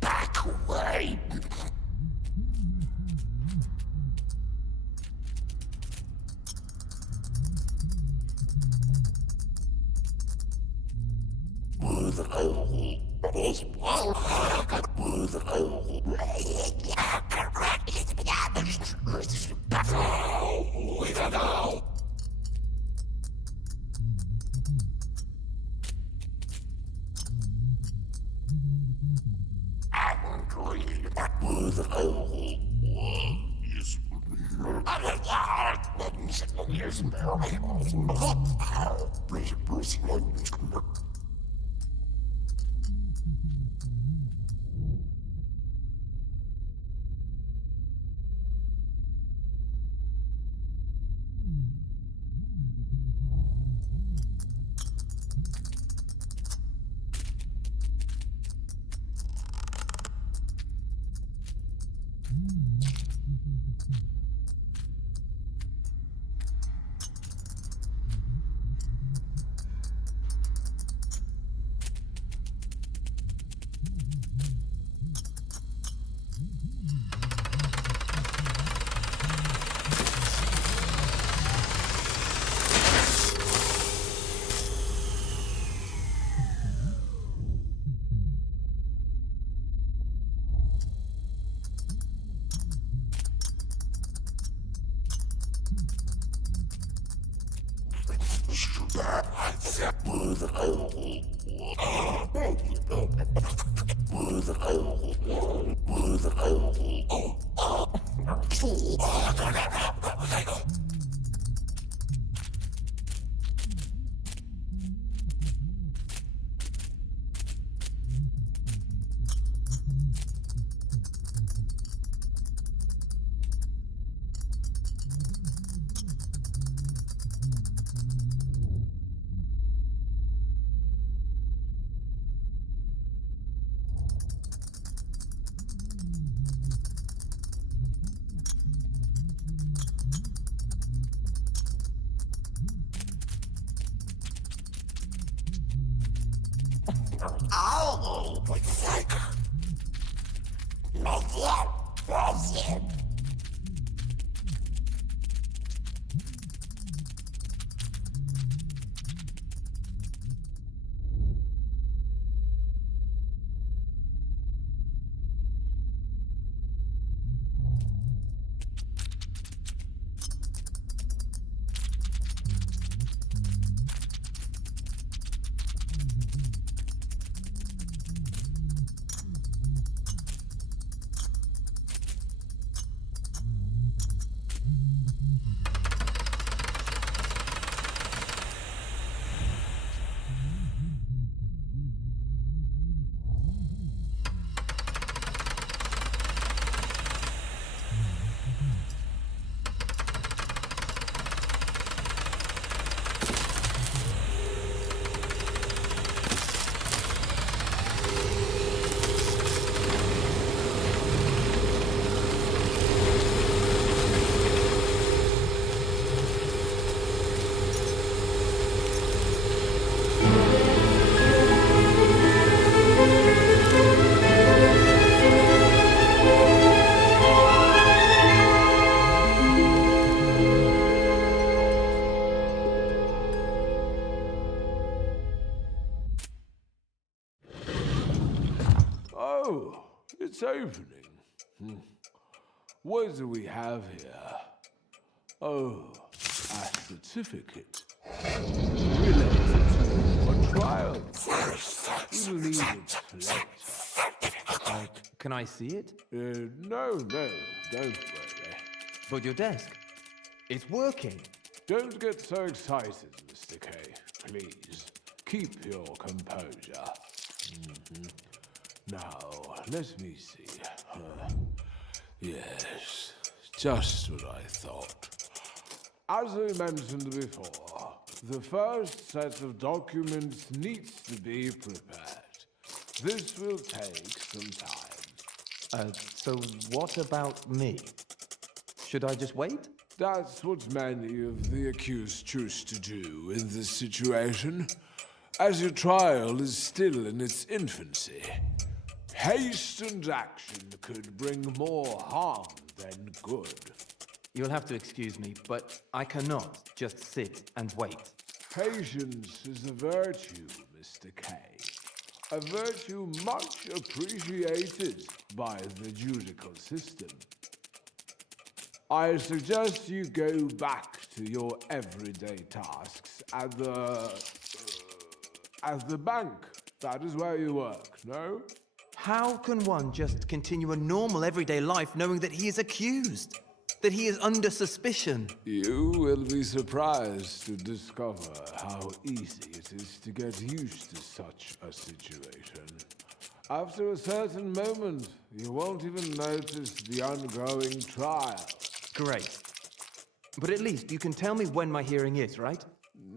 Back away! Oh, pathetic. Oh, it's opening. What do we have here? Oh, a certificate. Related to a trial. We'll need it later. Can I see it? No, don't worry. But your desk. It's working. Don't get so excited, Mr. K. Please, keep your composure. Now, let me see. Yes, just what I thought. As I mentioned before, the first set of documents needs to be prepared. This will take some time. So what about me? Should I just wait? That's what many of the accused choose to do in this situation, as your trial is still in its infancy. Hastened action could bring more harm than good. You'll have to excuse me, but I cannot just sit and wait. Patience is a virtue, Mr. K. A virtue much appreciated by the judicial system. I suggest you go back to your everyday tasks at the bank. That is where you work, no? How can one just continue a normal everyday life knowing that he is accused? That he is under suspicion? You will be surprised to discover how easy it is to get used to such a situation. After a certain moment, you won't even notice the ongoing trial. Great. But at least you can tell me when my hearing is, right?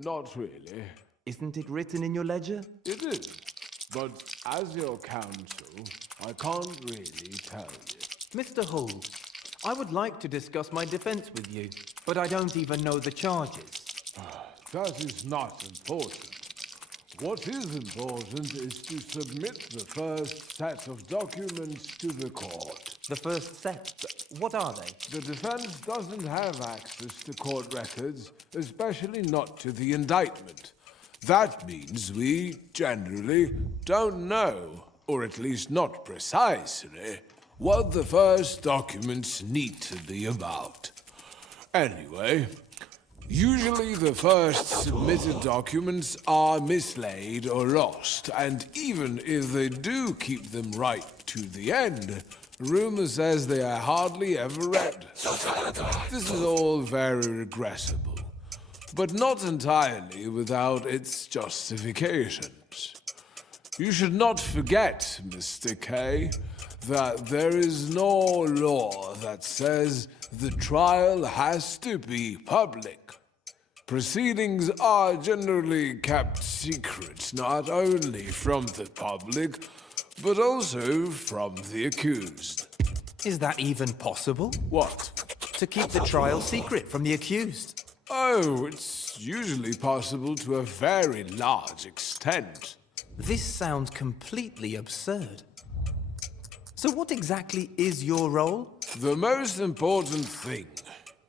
Not really. Isn't it written in your ledger? It is. But as your counsel, I can't really tell you. Mr. Holmes, I would like to discuss my defense with you, but I don't even know the charges. That is not important. What is important is to submit the first set of documents to the court. The first set? What are they? The defense doesn't have access to court records, especially not to the indictment. That means we generally don't know, or at least not precisely, what the first documents need to be about. Anyway, usually the first submitted documents are mislaid or lost, and even if they do keep them right to the end, rumor says they are hardly ever read. This is all very regrettable, but not entirely without its justifications. You should not forget, Mr. K, that there is no law that says the trial has to be public. Proceedings are generally kept secret, not only from the public, but also from the accused. Is that even possible? What? To keep the trial secret from the accused? Oh, it's usually possible to a very large extent. This sounds completely absurd. So what exactly is your role? The most important thing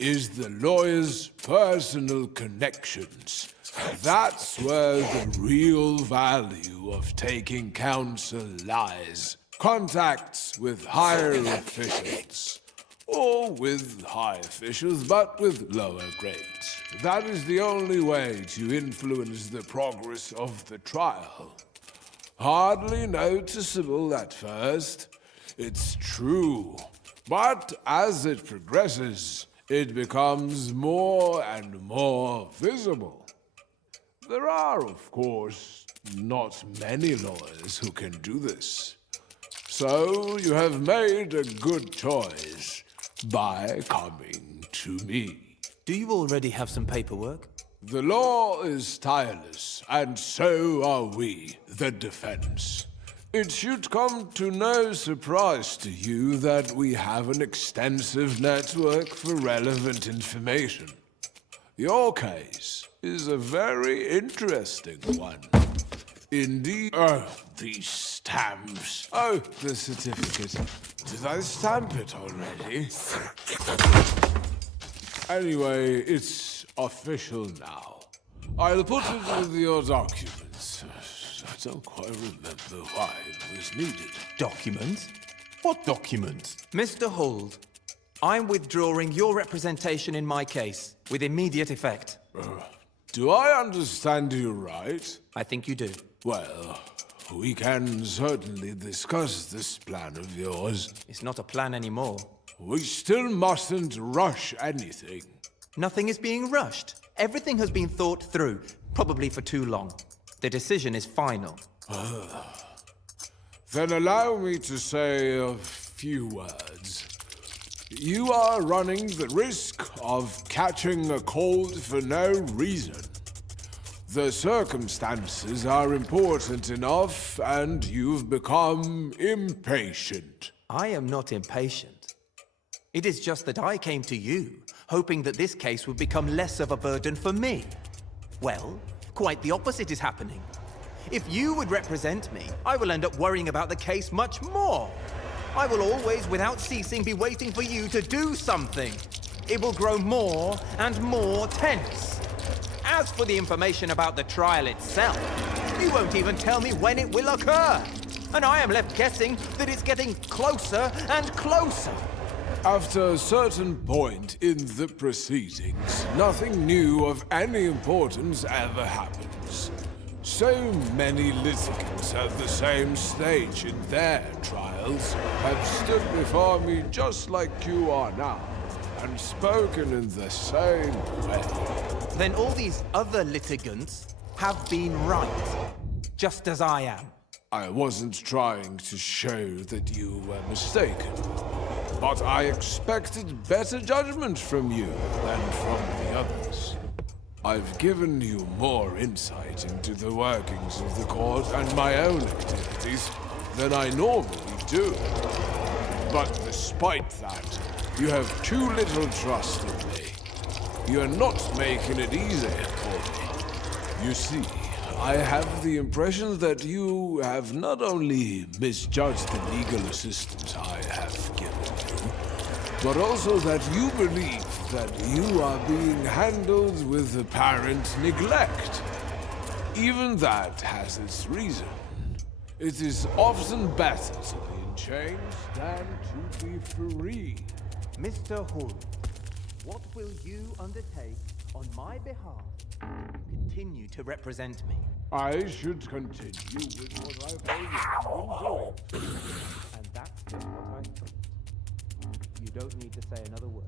is the lawyer's personal connections. That's where the real value of taking counsel lies. Contacts with higher officials. Or with high officials, but with lower grades. That is the only way to influence the progress of the trial. Hardly noticeable at first, it's true. But as it progresses, it becomes more and more visible. There are, of course, not many lawyers who can do this. So you have made a good choice by coming to me. Do you already have some paperwork? The law is tireless, and so are we, the defense. It should come to no surprise to you that we have an extensive network for relevant information. Your case is a very interesting one. Indeed. Oh, these stamps. Oh, the certificate. Did I stamp it already? Anyway, it's official now. I'll put it with your documents. I don't quite remember why it was needed. Documents? What documents? Mr. Hold, I'm withdrawing your representation in my case with immediate effect. Do I understand you right? I think you do. Well, we can certainly discuss this plan of yours. It's not a plan anymore. We still mustn't rush anything. Nothing is being rushed. Everything has been thought through, probably for too long. The decision is final. Then allow me to say a few words. You are running the risk of catching a cold for no reason. The circumstances are important enough, and you've become impatient. I am not impatient. It is just that I came to you, hoping that this case would become less of a burden for me. Well, quite the opposite is happening. If you would represent me, I will end up worrying about the case much more. I will always, without ceasing, be waiting for you to do something. It will grow more and more tense. As for the information about the trial itself, you won't even tell me when it will occur. And I am left guessing that it's getting closer and closer. After a certain point in the proceedings, nothing new of any importance ever happens. So many litigants at the same stage in their trials have stood before me just like you are now, and spoken in the same way. Then all these other litigants have been right, just as I am. I wasn't trying to show that you were mistaken, but I expected better judgment from you than from the others. I've given you more insight into the workings of the court and my own activities than I normally do. But despite that, you have too little trust in me. You're not making it easy for me. You see, I have the impression that you have not only misjudged the legal assistance I have given you, but also that you believe that you are being handled with apparent neglect. Even that has its reason. It is often better to be in chains than to be free. Mr. Hull, what will you undertake on my behalf to continue to represent me? I should continue with what I've already been doing. And that's just what I thought. You don't need to say another word.